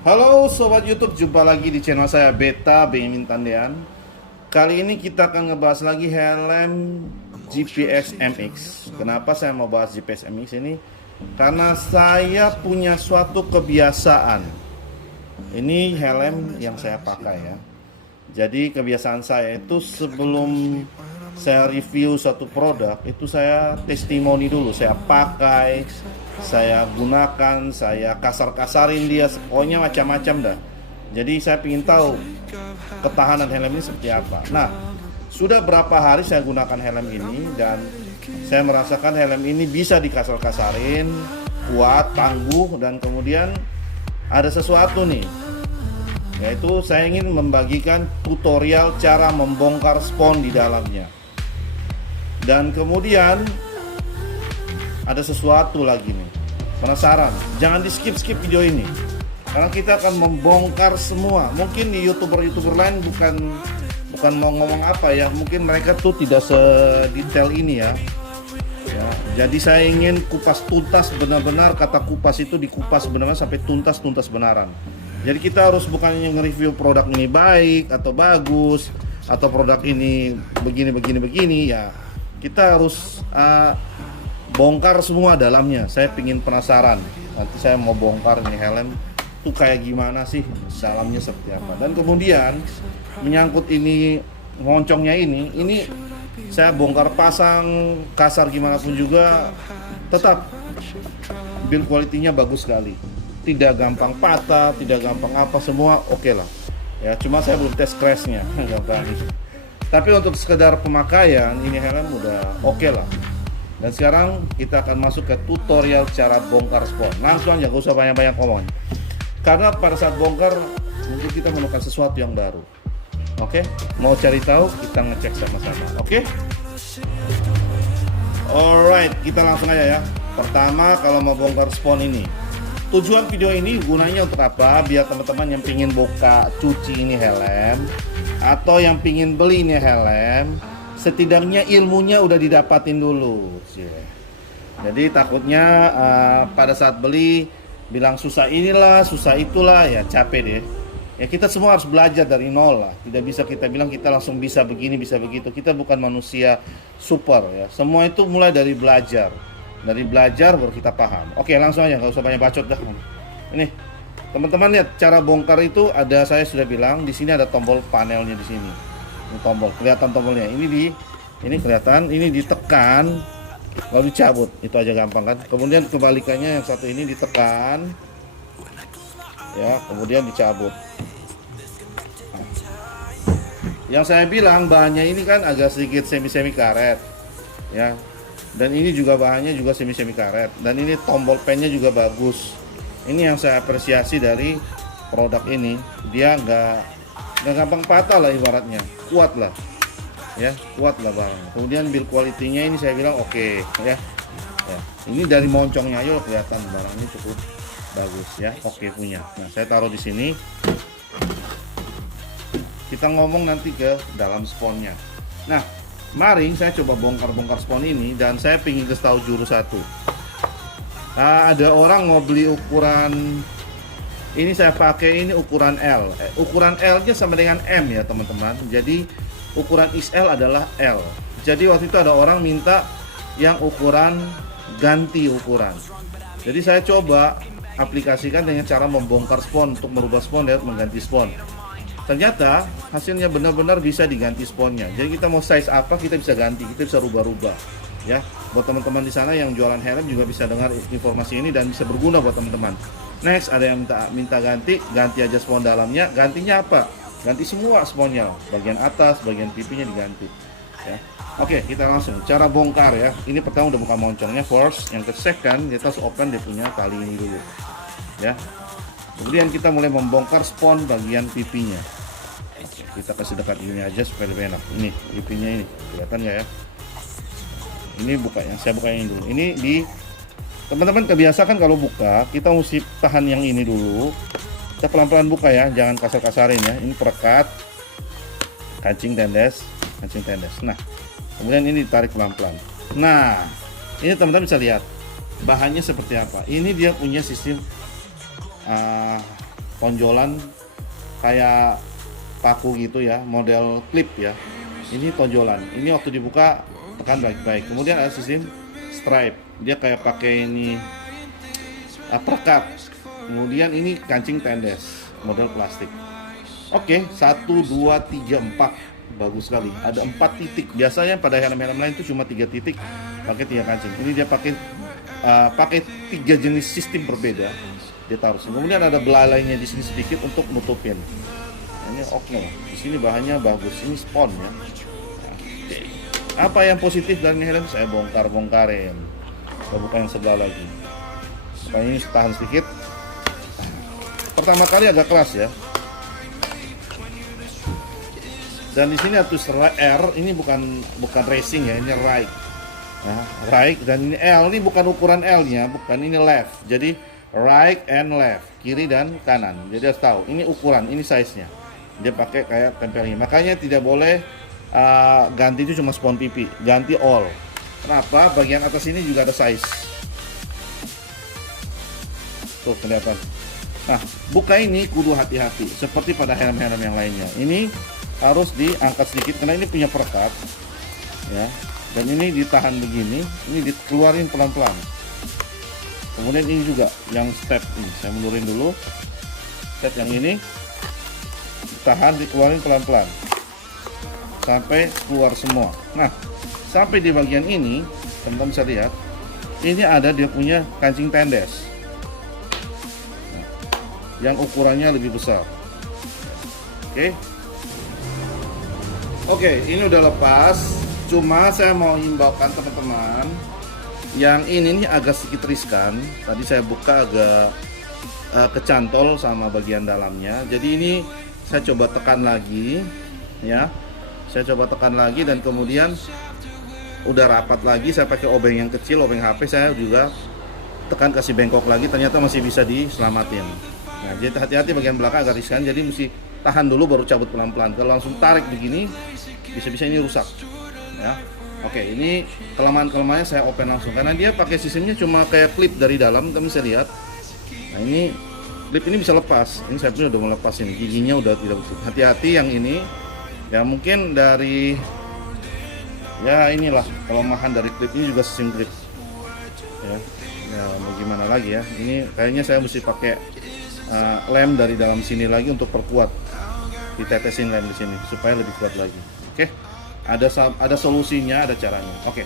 Halo Sobat YouTube, jumpa lagi di channel saya Beta Benyamin Tandean. Kali ini kita akan ngebahas lagi helm GPS MX. Kenapa saya mau bahas GPS MX ini? Karena saya punya suatu kebiasaan. Ini helm yang saya pakai ya. Jadi kebiasaan saya itu sebelum saya review satu produk, itu saya testimoni dulu. Saya pakai, saya gunakan, saya kasar-kasarin dia, pokoknya macam-macam dah. Jadi saya ingin tahu ketahanan helm ini seperti apa. Nah, sudah berapa hari saya gunakan helm ini dan saya merasakan helm ini bisa dikasar-kasarin, kuat, tangguh, dan kemudian ada sesuatu nih, yaitu saya ingin membagikan tutorial cara membongkar spons di dalamnya. Dan kemudian ada sesuatu lagi nih, penasaran? Jangan di skip video ini, karena kita akan membongkar semua. Mungkin di youtuber lain bukan mau ngomong apa ya, mungkin mereka tuh tidak sedetail ini ya. Jadi saya ingin kupas tuntas benar-benar, kata kupas itu dikupas benar-benar sampai tuntas benaran. Jadi kita harus bukannya nge-review produk ini baik atau bagus, atau produk ini begini ya. Kita harus bongkar semua dalamnya. Saya pingin penasaran. Nanti saya mau bongkar ini helm tuh kayak gimana sih, dalamnya seperti apa. Dan kemudian menyangkut ini moncongnya ini saya bongkar pasang kasar gimana pun juga tetap build quality-nya bagus sekali. Tidak gampang patah, tidak gampang apa, semua oke lah. Ya, cuma saya belum tes crash-nya. Tapi untuk sekedar pemakaian ini helm udah oke lah. Dan sekarang kita akan masuk ke tutorial cara bongkar spons. Langsung aja, gak usah banyak-banyak ngomong. Karena pada saat bongkar mungkin kita menemukan sesuatu yang baru. Oke? Mau cari tahu, kita ngecek sama-sama. Oke? Alright, kita langsung aja ya. Pertama, kalau mau bongkar spons ini, tujuan video ini gunanya untuk apa? Biar teman-teman yang pingin buka cuci ini helm, atau yang pingin beli ini helm, setidaknya ilmunya udah didapatin dulu. Jadi takutnya pada saat beli bilang susah inilah, susah itulah, ya capek deh. Ya kita semua harus belajar dari nol lah. Tidak bisa kita bilang kita langsung bisa begini, bisa begitu. Kita bukan manusia super ya. Semua itu mulai dari belajar. Dari belajar baru kita paham. Oke, langsung aja, nggak usah banyak bacot dah. Ini teman-teman lihat cara bongkar itu ada, saya sudah bilang di sini ada tombol panelnya di sini. Ini tombol, kelihatan tombolnya. Ini kelihatan, ini ditekan lalu dicabut. Itu aja gampang kan. Kemudian kebalikannya yang satu ini ditekan. Ya, kemudian dicabut. Nah, yang saya bilang bahannya ini kan agak sedikit semi karet. Ya. Dan ini juga bahannya juga semi karet. Dan ini tombol pennya juga bagus. Ini yang saya apresiasi dari produk ini. Dia nggak gampang patah lah ibaratnya, kuat lah ya, kuat lah bang. Kemudian build quality-nya ini saya bilang oke ya. Ini dari moncongnya aja kelihatan barang ini cukup bagus ya, oke punya. Nah saya taruh di sini, kita ngomong nanti ke dalam sponnya. Nah mari saya coba bongkar spons ini, dan saya pingin kasih tahu jurus satu. Ada orang mau beli ukuran ini, saya pakai ini ukuran L. Ukuran L-nya sama dengan M ya teman-teman. Jadi ukuran XL adalah L. Jadi waktu itu ada orang minta yang ukuran ganti ukuran. Jadi saya coba aplikasikan dengan cara membongkar spons untuk merubah spons dan mengganti spons. Ternyata hasilnya benar-benar bisa diganti sponnya. Jadi kita mau size apa kita bisa ganti, kita bisa rubah-rubah. Ya, buat teman-teman di sana yang jualan helm juga bisa dengar informasi ini dan bisa berguna buat teman-teman. Next, ada yang minta ganti aja spon dalamnya. Gantinya apa? Ganti semua sponnya, bagian atas, bagian pipinya diganti. Ya. Oke, kita langsung cara bongkar ya. Ini pertama udah buka moncongnya first, yang second kita harus open dia punya tali ini dulu. Ya. Kemudian kita mulai membongkar spon bagian pipinya. Kita kasih dekat ini aja supaya lebih enak. Ini pipinya ini, kelihatan nggak ya? Ini buka yang saya buka ini dulu. Ini di teman-teman kebiasakan kalau buka kita mesti tahan yang ini dulu. Kita pelan-pelan buka ya, jangan kasar-kasarin ya. Ini perekat, kancing tendes. Nah, kemudian ini ditarik pelan-pelan. Nah, ini teman-teman bisa lihat bahannya seperti apa. Ini dia punya sistem tonjolan kayak paku gitu ya, model clip ya. Ini tonjolan. Ini waktu dibuka tekan baik-baik. Kemudian ada sistem stripe. Dia kayak pakai ini perekat. Kemudian ini kancing tendes model plastik. Oke, 1 2 3 4. Bagus sekali. Ada 4 titik. Biasanya pada helm-helm lain itu cuma 3 titik, pakai 3 kancing. Ini dia pakai 3 jenis sistem berbeda. Dia taruh. Kemudian ada belalainya di sini sedikit untuk nutupin. Ini okno. Di sini bahannya bagus. Ini spon ya. Oke. Apa yang positif dari helm? Saya bongkarin. Saya buka yang sebelah lagi. Supaya ini tahan sedikit. Pertama kali agak keras ya. Dan di sini ada tulisan R, ini bukan racing ya, ini right. Nah, right dan ini L, ini bukan ukuran L-nya, bukan, ini left. Jadi right and left, kiri dan kanan. Jadi harus tahu, ini ukuran, ini size-nya. Dia pakai kayak tempelnya. Makanya tidak boleh ganti itu cuma spon pipi, ganti all. Kenapa? Bagian atas ini juga ada size. Tuh kelihatan. Nah, buka ini kudu hati-hati seperti pada helm-helm yang lainnya. Ini harus diangkat sedikit karena ini punya perekat ya. Dan ini ditahan begini, ini dikeluarin pelan-pelan. Kemudian ini juga yang step ini, saya mundurin dulu. Step yang ini ditahan, dikeluarin pelan-pelan sampai keluar semua. Nah, sampai di bagian ini, teman-teman bisa lihat, ini ada dia punya kancing tendes yang ukurannya lebih besar. Oke, ini udah lepas. Cuma saya mau himbaukan teman-teman, yang ini nih agak sedikit riskan. Tadi saya buka agak kecantol sama bagian dalamnya. Jadi ini saya coba tekan lagi, ya. Saya coba tekan lagi dan kemudian udah rapat lagi. Saya pakai obeng yang kecil, obeng HP. Saya juga tekan kasih bengkok lagi. Ternyata masih bisa diselamatin. Nah, jadi hati-hati bagian belakang agak riskan. Jadi mesti tahan dulu baru cabut pelan-pelan. Kalau langsung tarik begini, bisa-bisa ini rusak. Ya. Oke, ini kelemahan-kelemahannya saya open langsung karena dia pakai sistemnya cuma kayak klip dari dalam, teman bisa lihat. Nah, ini klip ini bisa lepas. Ini saya punya udah melepas ini, giginya udah tidak betul. Hati-hati yang ini. Ya mungkin dari inilah kelemahan dari klip ini juga sistem klip. Ya mau gimana lagi ya. Ini kayaknya saya mesti pakai lem dari dalam sini lagi untuk perkuat. Ditetesin lem di sini supaya lebih kuat lagi. Oke. Ada solusinya, ada caranya. Oke.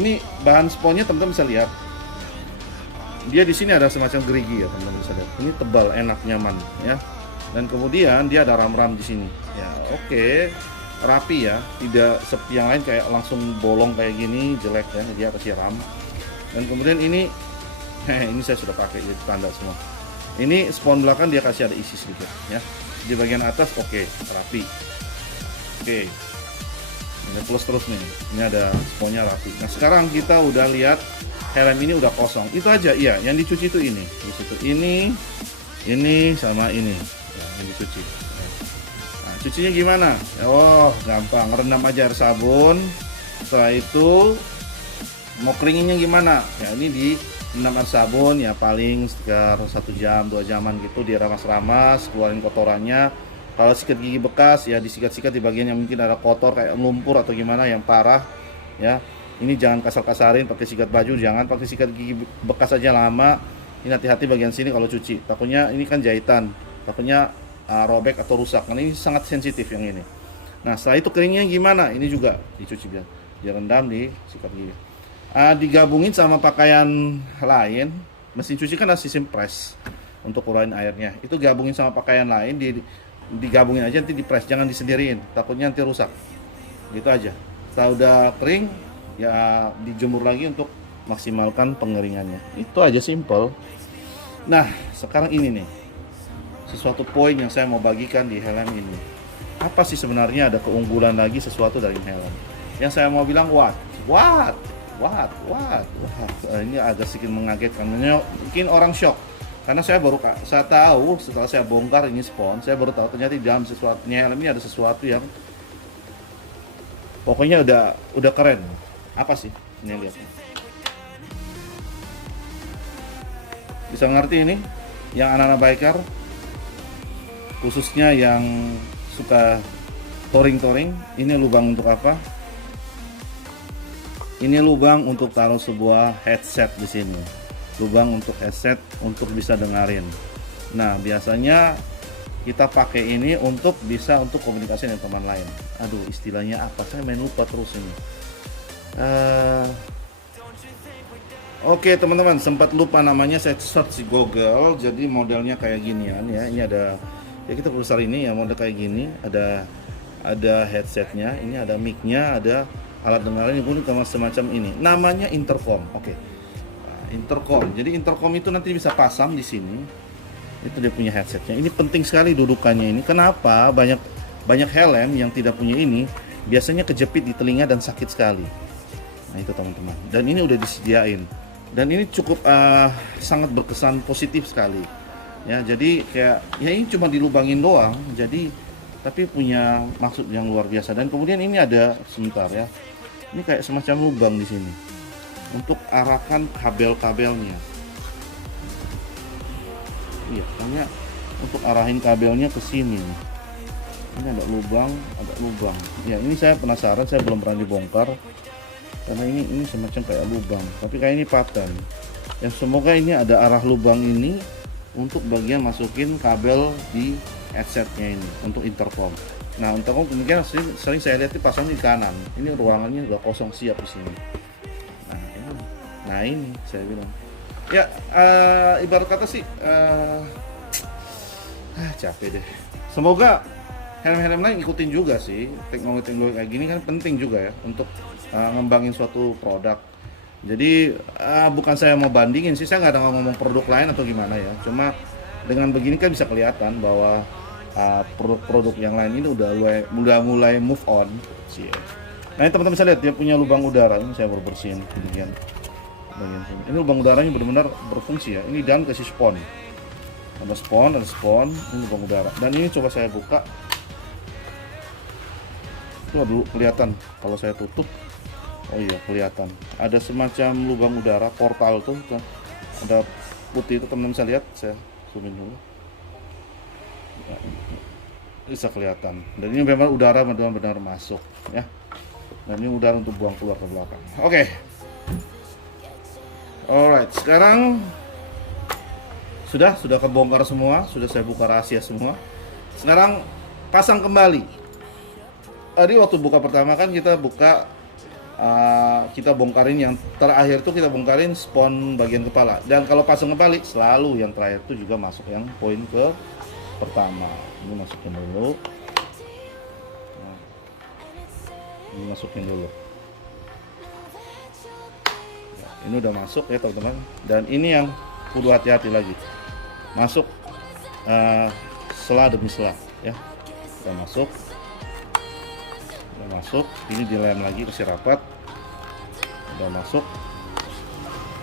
Ini bahan sponnya teman-teman bisa lihat. Dia di sini ada semacam gerigi ya, teman-teman bisa lihat. Ini tebal, enak, nyaman ya. Dan kemudian dia ada ram-ram di sini. Ya, oke. Rapi ya, tidak seperti yang lain kayak langsung bolong kayak gini, jelek ya. Dia kasih ram. Dan kemudian ini ini saya sudah pakai jadi tanda semua. Ini spon belakang dia kasih ada isi sedikit ya. Di bagian atas oke, rapi. Oke. Ini plus terus nih. Ini ada sponnya rapi. Nah, sekarang kita udah lihat helm ini udah kosong. Itu aja iya, yang dicuci itu ini. Di situ ini sama ini. Ya, yang dicuci. Nah, cucinya gimana? Oh, gampang. Rendam aja air sabun. Setelah itu mau keringinnya gimana? Ya, ini di rendam air sabun ya paling sekitar 1 jam 2 jaman gitu, diramas-ramas, keluarin kotorannya. Kalau sikat gigi bekas ya disikat-sikat di bagian yang mungkin ada kotor kayak lumpur atau gimana yang parah ya. Ini jangan kasar-kasarin pakai sikat baju, jangan pakai sikat gigi bekas aja lama. Ini hati-hati bagian sini kalau cuci. Takutnya ini kan jahitan. Takutnya robek atau rusak. Karena ini sangat sensitif yang ini. Nah, setelah itu keringnya gimana? Ini juga dicuci biar direndam, disikat gini. Digabungin sama pakaian lain. Mesin cuci kan ada sistem press untuk keluarin airnya. Itu gabungin sama pakaian lain, digabungin aja, nanti dipres, jangan disendiriin, takutnya nanti rusak. Gitu aja. Setelah udah kering, ya dijemur lagi untuk maksimalkan pengeringannya. Itu aja, simple. Nah, sekarang ini nih, sesuatu poin yang saya mau bagikan di helm ini. Apa sih sebenarnya ada keunggulan lagi sesuatu dari helm? Yang saya mau bilang, what? Ini agak sedikit mengagetkan. Mungkin orang shock. Karena saya tahu setelah saya bongkar ini spons, saya baru tahu ternyata di dalam helm ini ada sesuatu yang pokoknya udah keren. Apa sih? Ini lihat. Bisa ngerti ini? Yang anak-anak biker, khususnya yang suka touring, ini lubang untuk apa? Ini lubang untuk taruh sebuah headset di sini. Lubang untuk headset untuk bisa dengerin. Nah, biasanya kita pakai ini untuk komunikasi dengan teman lain. Aduh, istilahnya apa? Saya main lupa terus ini. Oke, teman-teman, sempat lupa namanya, saya search di Google. Jadi modelnya kayak ginian ya. Ini ada, ya kita besar ini ya, model kayak gini. Ada headsetnya, ini ada mic-nya, ada alat dengarannya pun semacam ini. Namanya intercom. Oke. Intercom. Jadi intercom itu nanti bisa pasang di sini. Itu dia punya headsetnya. Ini penting sekali dudukannya ini. Kenapa? Banyak helm yang tidak punya ini biasanya kejepit di telinga dan sakit sekali. Nah, itu teman-teman. Dan ini udah disediain. Dan ini cukup sangat berkesan positif sekali. Ya, jadi kayak ya ini cuma dilubangin doang. Jadi tapi punya maksud yang luar biasa. Dan kemudian ini ada sebentar ya. Ini kayak semacam lubang di sini untuk arahkan kabel-kabelnya. Iya, hanya untuk arahin kabelnya ke sini. Ini ada lubang. Ya, ini saya penasaran, saya belum pernah dibongkar. Karena ini semacam kayak lubang, tapi kayak ini paten. Ya, semoga ini ada arah lubang ini untuk bagian masukin kabel di headsetnya ini untuk intercom. Nah, intercom kemungkinan sering saya lihat dipasang di kanan. Ini ruangannya udah kosong siap di sini. Nah ini saya bilang. Ya, ibarat kata sih, capek deh. Semoga helm-helm lain ikutin juga sih. Teknologi kayak gini kan penting juga ya untuk ngembangin suatu produk. Jadi bukan saya mau bandingin sih, saya nggak ada ngomong produk lain atau gimana ya. Cuma dengan begini kan bisa kelihatan bahwa produk-produk yang lain ini udah mulai move on sih. Nah, ini teman-teman bisa lihat dia punya lubang udara. Ini saya baru bersihin bagian sini. Ini lubang udaranya benar-benar berfungsi ya. Ini dan kasih spon. Ada spon, ini lubang udara. Dan ini coba saya buka. Itu dulu kelihatan kalau saya tutup. Oh iya, kelihatan. Ada semacam lubang udara, portal tuh. Ada putih itu, teman-teman bisa lihat. Saya zoomin dulu. Ya, bisa kelihatan. Dan ini memang udara benar-benar masuk ya. Dan ini udara untuk buang keluar ke belakang. Oke. Alright, sekarang sudah kebongkar semua, sudah saya buka rahasia semua. Sekarang pasang kembali. Tadi waktu buka pertama kan kita bongkarin yang terakhir tuh, kita bongkarin spon bagian kepala. Dan kalau pasang kembali selalu yang terakhir tuh juga masuk yang poin ke pertama. Ini masukin dulu. Nah, ini masukin dulu. Ini udah masuk ya teman-teman, dan ini yang kudu hati-hati lagi, masuk sela demi sela ya. Udah masuk, ini dilem lagi, kasih rapat. Udah masuk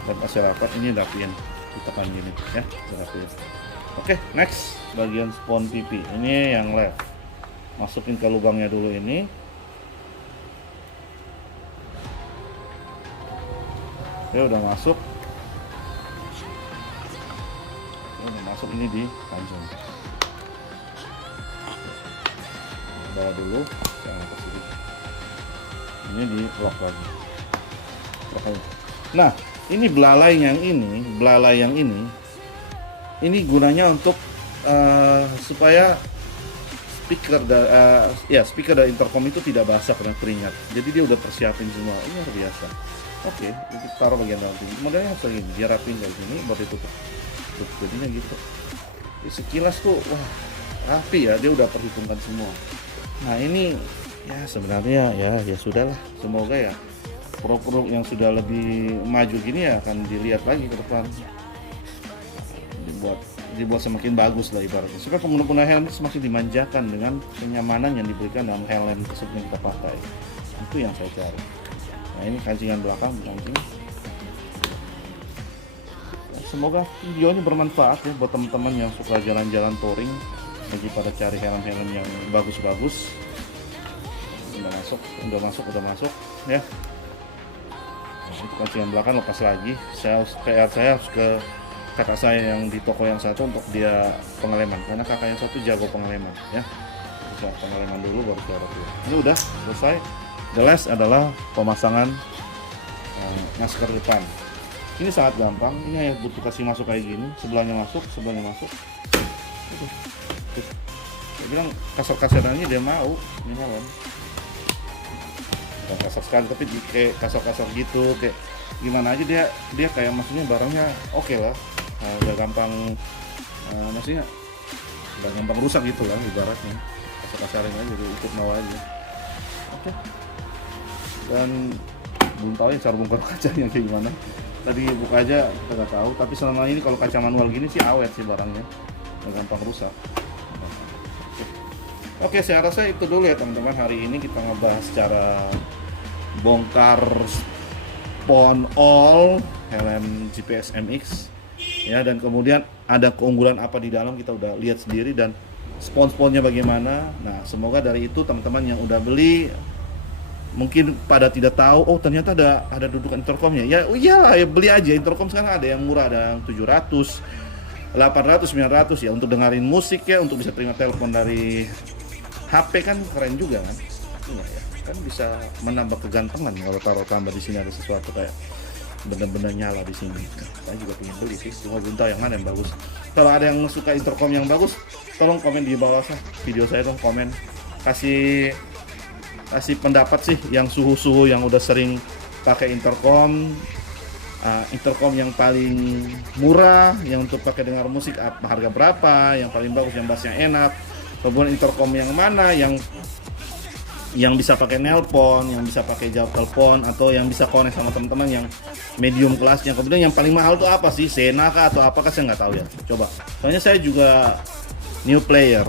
dan kasih rapat, ini rapiin, ditekan gini ya, rapiin. Oke, next bagian spon pipi, ini yang left, masukin ke lubangnya dulu ini. Ya udah masuk. Ini di panjang. Bawa dulu, saya angkat sini. Ini di lock lagi. Nah, ini belalai yang ini gunanya untuk supaya speaker dari intercom itu tidak basah karena keringat. Jadi dia udah persiapin semua. Ini luar biasa. Oke, kita taruh bagian dalam sini. Modelnya segini, dia rapin kayak gini, baru ditutup. Jadinya gitu. Sekilas tuh, wah, rapi ya. Dia udah perhitungkan semua. Nah ini ya sebenarnya ya sudahlah. Semoga ya produk-produk yang sudah lebih maju gini ya akan dilihat lagi ke depan. Dibuat semakin bagus lah ibaratnya. Supaya pengguna helm semakin dimanjakan dengan kenyamanan yang diberikan dalam helm tersebut yang kita pakai. Itu yang saya cari. Nah ini kancingan belakang, kancing. Semoga video ini bermanfaat ya buat teman-teman yang suka jalan-jalan touring, bagi pada cari helm-helm yang bagus-bagus. Udah masuk ya. Nah, itu kancingan belakang lepas lagi. Saya harus ke kakak saya yang di toko yang satu untuk dia pengeleman, karena kakak yang satu jago pengeleman ya. Bisa pengeleman dulu baru saya keluar. Ini udah selesai. The last adalah pemasangan masker depan. Ini sangat gampang. Ini hanya butuh kasih masuk kayak gini, sebelahnya masuk. Dia bilang kasar-kasarannya dia mau, ini kan. Bukan kasar sekali, tapi kayak kasar-kasar gitu, kayak gimana aja dia kayak maksudnya barangnya oke lah. Udah gampang maksudnya udah gampang rusak gitu lah ibaratnya, kasar-kasarin aja jadi ikut mau aja. Oke. Dan belum tahu ya cara bongkar kacanya kayak gimana, tadi buka aja kita nggak tahu, tapi selama ini kalau kaca manual gini sih awet sih barangnya, udah gampang rusak. Oke, saya rasa itu dulu ya teman-teman. Hari ini kita ngebahas cara bongkar spawn all helm GPS MX ya, dan kemudian ada keunggulan apa di dalam kita udah lihat sendiri, dan spawn-spawnnya bagaimana. Nah semoga dari itu teman-teman yang udah beli mungkin pada tidak tahu, oh ternyata ada dudukan intercomnya ya. Iyalah ya, beli aja. Intercom sekarang ada yang murah, ada yang 700, 800, 900 ya, untuk dengerin musik ya, untuk bisa terima telepon dari HP kan keren juga kan. Iya ya, kan bisa menambah kegantengan kalau taruh tambah di sini ada sesuatu kayak bener-bener nyala di sini. Saya juga pengen beli sih, cuma belum tahu yang mana yang bagus. Kalau ada yang suka intercom yang bagus, tolong komen di bawah video saya dong, komen kasih pendapat sih yang suhu yang udah sering pakai intercom yang paling murah, yang untuk pakai dengar musik harga berapa, yang paling bagus, yang bassnya enak. Kemudian intercom yang mana yang bisa pakai nelpon, yang bisa pakai jawab telepon, atau yang bisa connect sama teman-teman yang medium kelasnya. Kemudian yang paling mahal tuh apa sih? Sena kah atau apa kah, saya nggak tahu ya. Coba. Soalnya saya juga new player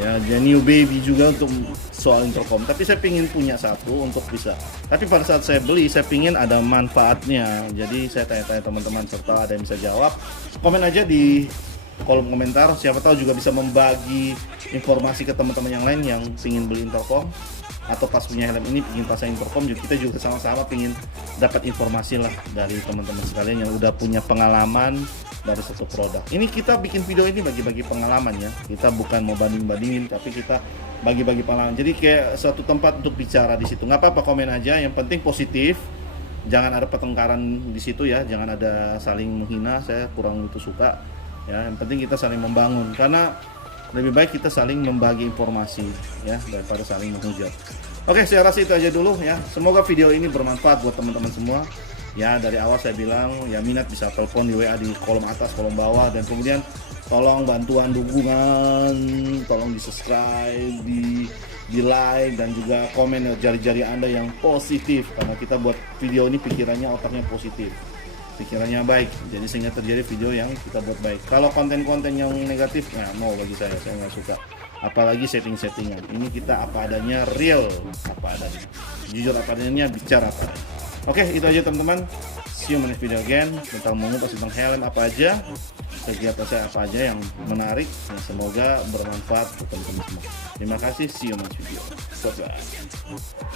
ya, jadi new baby juga untuk soal intercom. Tapi saya pingin punya satu untuk bisa. Tapi pada saat saya beli, saya pingin ada manfaatnya. Jadi saya tanya-tanya teman-teman, serta ada yang bisa jawab. Komen aja di kolom komentar, siapa tahu juga bisa membagi informasi ke teman-teman yang lain yang pingin beli intercom, atau pas punya helm ini pingin pasang intercom. Kita juga sama-sama pingin dapat informasi lah dari teman-teman sekalian yang udah punya pengalaman dari satu produk. Ini kita bikin video ini bagi-bagi pengalaman ya, kita bukan mau banding-bandingin, tapi kita bagi-bagi pengalaman. Jadi kayak suatu tempat untuk bicara di situ. Nggak apa-apa, komen aja, yang penting positif, jangan ada pertengkaran di situ ya, jangan ada saling menghina, saya kurang itu suka ya. Yang penting kita saling membangun, karena lebih baik kita saling membagi informasi ya daripada saling menghujat. Oke, saya rasa itu aja dulu ya. Semoga video ini bermanfaat buat teman-teman semua ya. Dari awal saya bilang ya, minat bisa telepon di WA di kolom atas, kolom bawah, dan kemudian tolong bantuan dukungan, tolong di subscribe, di like, dan juga komen jari-jari Anda yang positif, karena kita buat video ini pikirannya, otaknya positif, pikirannya baik, jadi sehingga terjadi video yang kita buat baik. Kalau konten-konten yang negatif, nah no, bagi saya nggak suka, apalagi setting-settingan. Ini kita apa adanya, real apa adanya, jujur apa adanya, bicara apa adanya. Oke, itu aja teman-teman. See you in the next video again, tentang mengupas tentang helm apa aja, kegiatan saya apa aja yang menarik, dan semoga bermanfaat untuk teman-teman semua. Terima kasih, see you in the next video. Bye-bye.